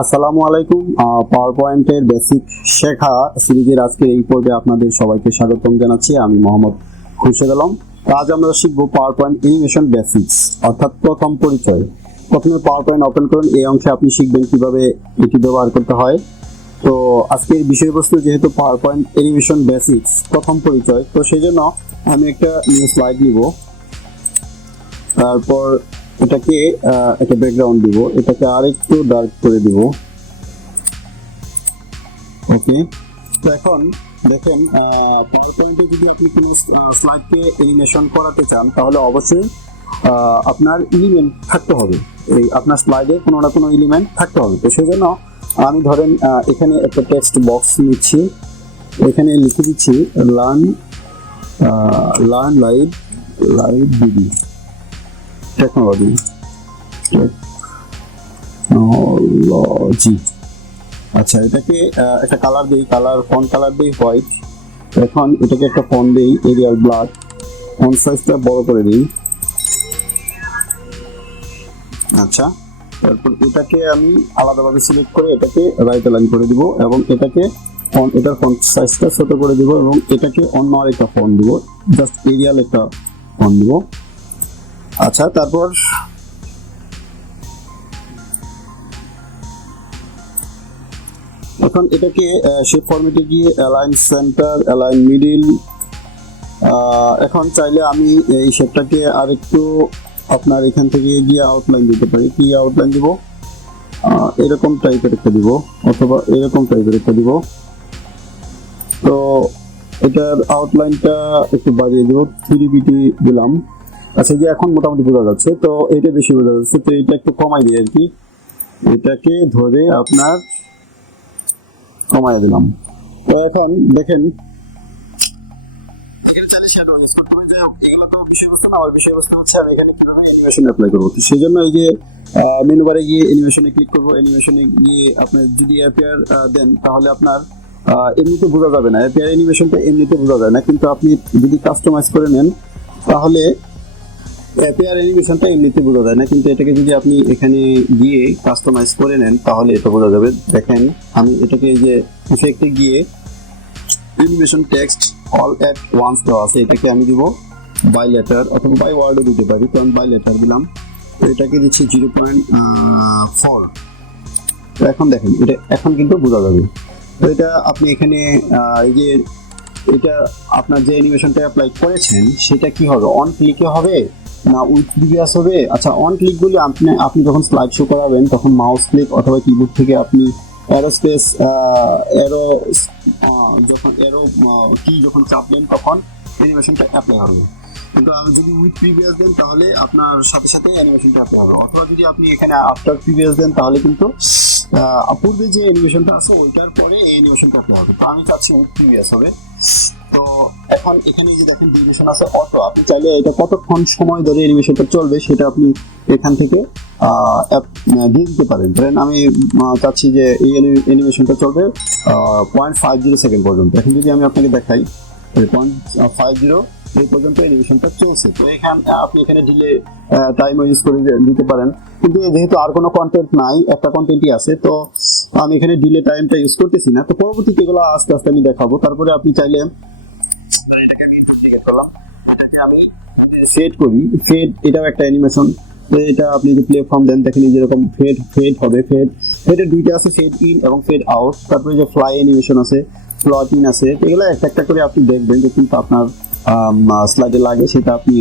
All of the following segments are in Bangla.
আসসালামু আলাইকুম। পাওয়ার পয়েন্টের বেসিক শেখা সিরিজের আজকের এই পর্বে আপনাদের সবাইকে স্বাগতম জানাচ্ছি। আমি মোহাম্মদ খুরশেদ আলম। আজ আমরা শিখব পাওয়ার পয়েন্ট অ্যানিমেশন বেসিক্স অর্থাৎ প্রথম পরিচয়। প্রথমে পাওয়ার পয়েন্ট ওপেন করুন। এই অংশে আপনি শিখবেন কীভাবে এটি ব্যবহার করতে হয়। তো আজকের বিষয়বস্তু যেহেতু পাওয়ার পয়েন্ট অ্যানিমেশন বেসিক্স প্রথম পরিচয়, তো সেই জন্য আমি একটা নিউ স্লাইড নিব। তারপর এটাকে একটা ব্যাকগ্রাউন্ড দিব। এটাকে আরেকটু ডার্ক করে দিব। ওকে তো এখন দেখেন পাওয়ার পয়েন্টে যদি আপনি কোনো স্লাইডকে অ্যানিমেশন করাতে চান, তাহলে অবশ্যই আপনার এলিমেন্ট থাকতে হবে। এই আপনার স্লাইডে কোনো না কোনো এলিমেন্ট থাকতে হবে। তো সেই জন্য আমি ধরেন এখানে একটা টেক্সট বক্স নিচ্ছি। এখানে লিখে দিচ্ছি learn learn live live BD technology technology আচ্ছা এটাকে একটা কালার দিই কালার ফন্ট কালার দিই হোয়াইট এখন এটাকে একটা ফন্ট দিই এরিয়াল ব্লাড ফন্ট সাইজটা বড় করে দিই। আচ্ছা তারপর এটাকে আমি আলাদাভাবে সিলেক্ট করে এটাকে রাইট লাইন করে দিব এবং এটাকে ফন্ট এটার ফন্ট সাইজটা ছোট করে দিব এবং এটাকে অন্য আরেকটা ফন্ট দিব জাস্ট এরিয়াল একটা ফন্ট দিব। আচ্ছা তারপর? এখন এটাকে শেপ ফরম্যাটে গিয়ে অ্যালাইন সেন্টার অ্যালাইন মিডিল এখন চাইলে আমি এই শেপটাকে আরেকটু আপনার এখান থেকে গিয়ে আউটলাইন দিতে পারি। কি আউটলাইন দিব? এরকম টাইপের একটা দিব, অথবা এরকম টাইপের একটা দিব। তো এটার আউটলাইনটা একটু বাড়িয়ে দেবো থ্রি বিটি দিলাম। আচ্ছা যে এখন মোটামুটি বোঝা যাচ্ছে, তো এটা বেশি বোঝা যাচ্ছে, তো এটা একটু কমাই দিই আর কি। এটাকে ধরে আপনার কমাই দিলাম। তো এখন দেখেন কীভাবে অ্যানিমেশন অ্যাপ্লাই করব? সেই জন্য এই যে গিয়ে করব গিয়ে আপনি যদি দেন, তাহলে আপনার এমনিতে বোঝা যাবে না। এমনিতে বোঝা না, কিন্তু আপনি যদি কাস্টমাইজ করে নেন, তাহলে অ্যাপিয়ার অ্যানিমেশনটা এমনিতে বোঝা যায় না, কিন্তু এটাকে যদি আপনি এখানে গিয়ে কাস্টমাইজ করে নেন, তাহলে এটা বোঝা যাবে, দেখেন, আমি এটাকে এই যে ইফেক্টে গিয়ে animation text all at once দেওয়া আছে, এটাকে আমি দিব বাই লেটার অথবা বাই ওয়ার্ডও দিতে পারি তো আমি বাই লেটার দিলাম, তো এটাকে দিচ্ছি জিরো পয়েন্ট ফোর তো এখন দেখেন, এটা এখন কিন্তু বোঝা যাবে। তো এটা আপনি এখানে এই যে এটা আপনার যে অ্যানিমেশনটা অ্যাপ্লাই করেছেন, সেটা কি হবে? অন ক্লিকে হবে? না, উইথ প্রিভিয়াস হবে। আচ্ছা অন ক্লিকগুলি আপনি আপনি যখন স্লাইড শো করাবেন, তখন মাউস ক্লিক অথবা কিবোর্ড থেকে আপনি অ্যারোস্পেস অ্যারো যখন অ্যারো কি যখন চাপবেন, তখন অ্যানিমেশনটা অ্যাপ্লাই হবে। কিন্তু যদি উইথ প্রিভিয়াস দেন, তাহলে আপনার সাথে সাথে অ্যানিমেশনটা অ্যাপ্লাই হবে। অথবা যদি আপনি এখানে আফটার প্রিভিয়াস দেন, তাহলে কিন্তু পূর্বে যে অ্যানিমেশনটা আছে, ওইটার পরে এই অ্যানিমেশনটা অ্যাপ্লাই হবে। তো আমি চাচ্ছি প্রিভিয়াস হবে। তো এখন এখানে যে দেখেন ডিউরেশন আছে অটো আপনি চাইলে এটা কতক্ষণ সময় ধরে অ্যানিমেশনটা চলবে সেটা আপনি এখান থেকে দিয়ে দিতে পারেন। ধরেন আমি চাচ্ছি যে এই অ্যানিমেশনটা চলবে পয়েন্ট ফাইভ জিরো সেকেন্ড পর্যন্ত। এখন যদি আমি আপনাকে দেখাই পয়েন্ট ফাইভ জিরো এই পর্যন্ত চলছে। তো এখান, আপনি এখানে ডিলে ইউজ করে দিতে পারেন। কিন্তু যেহেতু আর কোনো কন্টেন্ট নাই, একটা কন্টেন্টই আছে, তো আমি এখানে ডিলে টাইমটা ইউজ করতেছি না। তো পরবর্তীতে এগুলো আস্তে আস্তে আমি দেখাবো। তারপরে আপনি চাইলে আমি আমি ফেড করি। ফেড এটাও একটা অ্যানিমেশন এটা আপনি যে প্লে ফর্ম দেন, দেখেন যেরকম ফেড ফেড হবে। ফেড ফেডের দুইটা আছে ফেড ইন এবং ফেড আউট তারপরে যে ফ্লাই অ্যানিমেশন আছে প্লট ইন আছে এগুলো একটা একটা করে আপনি দেখবেন যে কিন্তু আপনার স্লাইডে লাগে, সেটা আপনি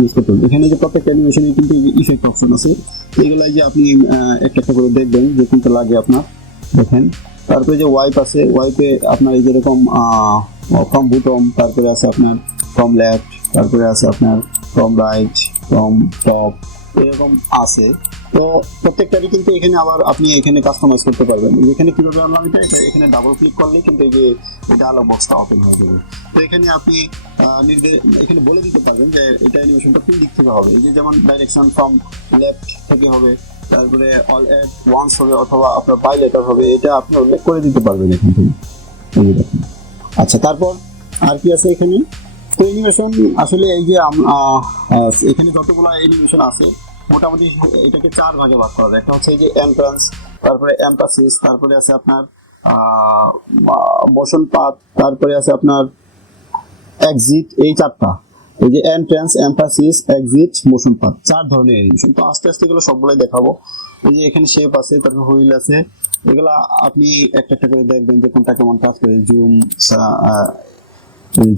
ইউজ করতে পারবেন। এখানে যে প্রত্যেকটা অ্যানিমেশনে কিন্তু ইফেক্ট অপশন আছে। এগুলো যে আপনি একটা একটা করে দেখবেন, যে কোনটা লাগে আপনার। দেখেন। তারপরে যে ওয়াইপ আছে ওয়াইপে আপনার এই যেরকম ফ্রম বুটম তারপরে আছে আপনার ফ্রম লেফট তারপরে আছে আপনার ফ্রম রাইট ফ্রম টপ এরকম আছে। তো প্রত্যেকটারই কিন্তু এখানে আবার আপনি এখানে কাস্টমাইজ করতে পারবেন। এখানে কীভাবে আনলাম এটা এখানে ডাবল ক্লিক করলে কিন্তু এই যে ডায়লগ বক্সটা ওপেন হয়ে যাবে। তো এখানে আপনি এখানে বলে দিতে পারবেন যে এটা অ্যানিমেশনটা কোন দিক থেকে হবে। এই যে যেমন ডাইরেকশন ফ্রম লেফট থেকে হবে, তারপরে অল এট ওয়ান্স হবে অথবা আপনার বাই লেটার হবে, এটা আপনি উল্লেখ করে দিতে পারবেন এখান থেকে। আচ্ছা তারপর আর কি আছে এখানে? তো অ্যানিমেশন আসলে এই যে এখানে যতগুলো অ্যানিমেশন আছে মোটামুটি এটাকে চার ভাগে ভাগ করা যায়। একটা হচ্ছে যে এন্ট্রান্স তারপরে এম্পাসিস তারপরে আছে আপনার পাথ তারপরে আছে আপনার এক্সিট এই চারটা। এই যে entrance emphasis exit motion path চার ধরনের অ্যানিমেশন তো আস্তে আস্তে এগুলো সবগুলোই দেখাবো। এই যে এখানে শেপ আছে, তারপর হুইল আছে। এগুলা আপনি একটা একটা করে দেখবেন যে কোনটা কেমন কাজ করে। জুম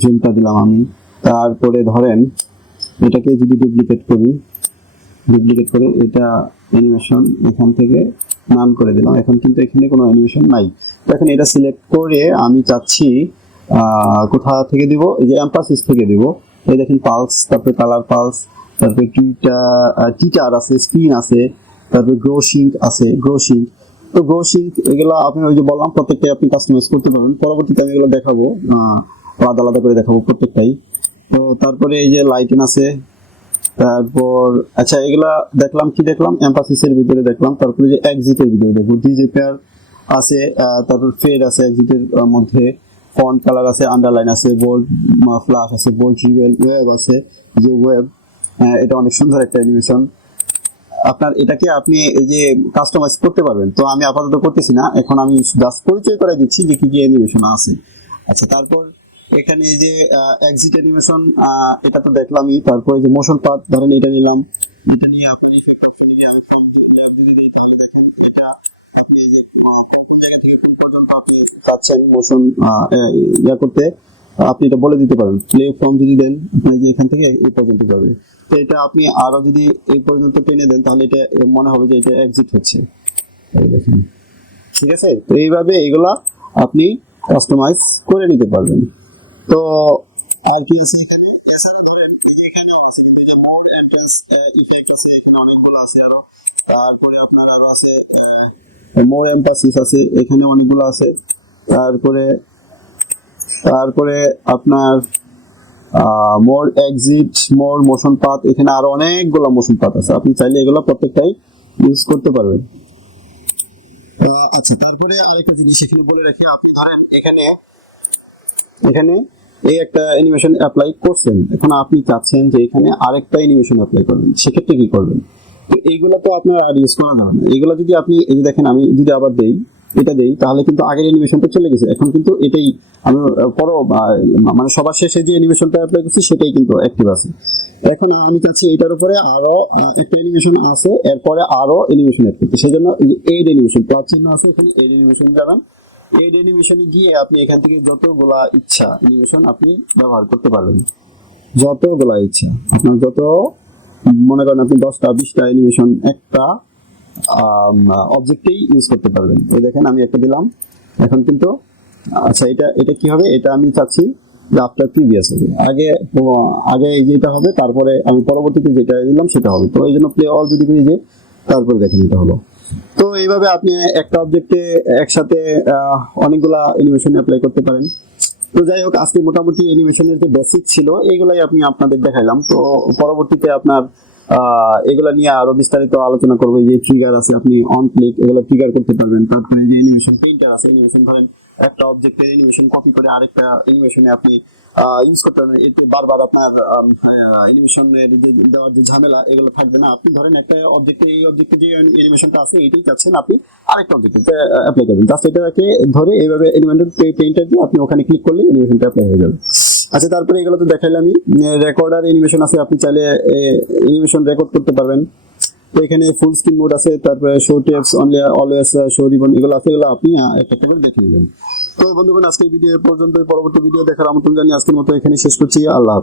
জুমটা দিলাম আমি। তারপরে ধরেন, এটাকে যদি ডুপ্লিকেট করি ডুপ্লিকেট করে এটা অ্যানিমেশন এখান থেকে নাম করে দিলাম। এখন কিন্তু এখানে কোনো অ্যানিমেশন নাই। তো এখন এটা সিলেক্ট করে আমি চাচ্ছি কোথা থেকে দিব? এই যে এম্পাসিস থেকে দিব। এই দেখেন পালস তারপরে কালার পালস তারপরে টুইটার টিটার আছে স্ক্রিন আছে, তারপরে গ্রো শিঙ্ক আছে গ্রো শিঙ্ক তো গ্রো শিঙ্ক এগুলো আপনি ওই যে বললাম, প্রত্যেকটাই আপনি কাস্টমাইজ করতে পারবেন। পরবর্তীতে আমি এগুলো দেখাবো আলাদা আলাদা করে দেখাবো প্রত্যেকটাই। তো তারপরে এই যে লাইটিং আছে তারপর আচ্ছা এগুলা দেখলাম, কি দেখলাম? এমপাসিসের ভিতরে দেখলাম। তারপরে যে এক্সিটের ভিতরে দেখব। ডিজে পেয়ার আছে তারপর ফেড আছে এক্সিটের মধ্যে। ফন্ট কালার আছে আন্ডারলাইন আছে বোল্ড ফ্লাশ আছে বোল্ড রিভেল ওয়েব আছে। যে ওয়েব এটা অনেক সুন্দর একটা অ্যানিমেশন আপনার এটাকে আপনি এই যে কাস্টমাইজ করতে পারবেন? তো আমি আপাতত করতেছি না। এখন আমি জাস্ট পরিচয় করে দিচ্ছি যে কি কি অ্যানিমেশন আছে। আচ্ছা তারপর এখানে এই যে এক্সিট অ্যানিমেশন এটা তো দেখলামই। তারপরে যে মোশন পাথ ধরেন এটা নিলাম। এটা নিয়ে আপনি ইফেক্ট অপশনে গিয়ে আমি left যদি দিই, তাহলে দেখেন এটা আপনি এই যে কোন জায়গা থেকে কোন পর্যন্ত আপনি চাচ্ছেন মোশন ইয়া করতে, আপনি এটা বলে দিতে পারেন। প্লে ফর্ম যদি দেন, আপনার যে এখান থেকে এই পর্যন্ত যাবে। তো এটা আপনি আরও যদি এই পর্যন্ত টেনে দেন, তাহলে এটা মনে হবে যে এটা এক্সিট হচ্ছে। ঠিক আছে? তো এইভাবে এইগুলা আপনি কাস্টমাইজ করে নিতে পারবেন। তো আর কি আছে এখানে? এছাড়া ধরেন, এই যে এখানেও আছে, কিন্তু যে মোড এন্ট্রান্স ইফেক্ট আছে, এখানে অনেকগুলো আছে আরও। তারপরে আপনার আরও আছে মোর এম্পাসিস আছে, এখানে অনেকগুলো আছে। তারপরে তারপরে আপনার more exit more motion path এখানে আরও অনেকগুলো মোশন পাথ আছে। আপনি চাইলে এগুলো প্রত্যেকটাই ইউজ করতে পারবেন। আচ্ছা তারপরে আরেকটা জিনিস এখানে বলে রাখি। আপনি ধরেন, এখানে এখানে এই একটা অ্যানিমেশন অ্যাপ্লাই করছেন। এখন আপনি চাচ্ছেন যে এখানে আরেকটা অ্যানিমেশন অ্যাপ্লাই করবেন। সেক্ষেত্রে কি করবেন? তো এইগুলো তো আপনার আর ইউজ করা যাবে না। এগুলো যদি আপনি, এই যে দেখেন আমি যদি আবার দেই, এটা দেই, তাহলে কিন্তু আগের অ্যানিমেশনটা চলে গেছে। এখন কিন্তু এটাই আমি পরও মানে সবার শেষে যে অ্যানিমেশনটা অ্যাপ্লাই করছি, সেটাই কিন্তু অ্যাক্টিভ আছে। এখন আমি চাচ্ছি এটার উপরে আরও একটা অ্যানিমেশন আছে, এরপরে আরও অ্যানিমেশন অ্যাড করতে। সেজন্য এই যে এড অ্যানিমেশন প্লাস চিহ্ন আছে, এখানে এড অ্যানিমেশন যাবেন। এড অ্যানিমেশনে গিয়ে আপনি এখান থেকে যতগুলা ইচ্ছা অ্যানিমেশন আপনি ব্যবহার করতে পারবেন। যতগুলা ইচ্ছা। আপনার যত, মনে করেন আপনি দশটা, বিশটা অ্যানিমেশন একটা অবজেক্টেই ইউজ করতে পারবেন। এই দেখেন আমি একটা দিলাম। এখন কিন্তু আচ্ছা এটা এটা কি হবে? এটা আমি চাচ্ছি যে আফটার প্রিভিয়াস হবে। আগে আগে যেটা হবে, তারপরে আমি পরবর্তীতে যেটা দিলাম সেটা হবে। তো এই জন্য প্লে অল যদি করি যে, তারপরে দেখেন এটা হলো। তো এইভাবে আপনি একটা অবজেক্টে একসাথে অনেকগুলা অ্যানিমেশন অ্যাপ্লাই করতে পারেন। তো যাই হোক, আজকে মোটামুটি অ্যানিমেশনের যে বেসিক ছিল এগুলাই আমি আপনাদের দেখাইলাম। তো পরবর্তীতে আপনার এগুলা নিয়ে আরও বিস্তারিত আলোচনা করব। যে ট্রিগার আছে, আপনি অন ক্লিক এগুলো ট্রিগার করতে পারবেন। তারপরে যে অ্যানিমেশন আছে অ্যানিমেশন ধরেন একটা অবজেক্টের অ্যানিমেশন কপি করে আরেকটা অ্যানিমেশনে আপনি ইউজ করতে পারবেন। এতে বারবার আপনার অ্যানিমেশনের যে দেওয়ার যে ঝামেলা, এগুলো থাকবে না। আপনি ধরেন একটা অবজেক্টে এই অবজেক্টে যে অ্যানিমেশনটা আছে এইটাই চাচ্ছেন আপনি আরেকটা অবজেক্টে অ্যাপ্লাই করবেন। জাস্ট এটাকে ধরে এইভাবে পেইন্টার দিয়ে আপনি ওখানে ক্লিক করলে অ্যানিমেশনটা অ্যাপ্লাই হয়ে যাবে। আচ্ছা তারপরে এগুলো তো দেখাইলামই। রেকর্ডার এনিমেশন আছে, আপনি চাইলে এনিমেশন রেকর্ড করতে পারবেন। এখানে ফুল স্ক্রিন মোড আছে, তারপরে show tabs only always show ribbon এগুলো আছে, এগুলো আপনি একটা করে দেখে নেবেন। তো বন্ধুগণ আজকে ভিডিও পর্যন্ত পরবর্তী ভিডিও দেখার আমন্ত্রণ জানিয়ে আজকের মতো এখানে শেষ করছি। আল্লাহ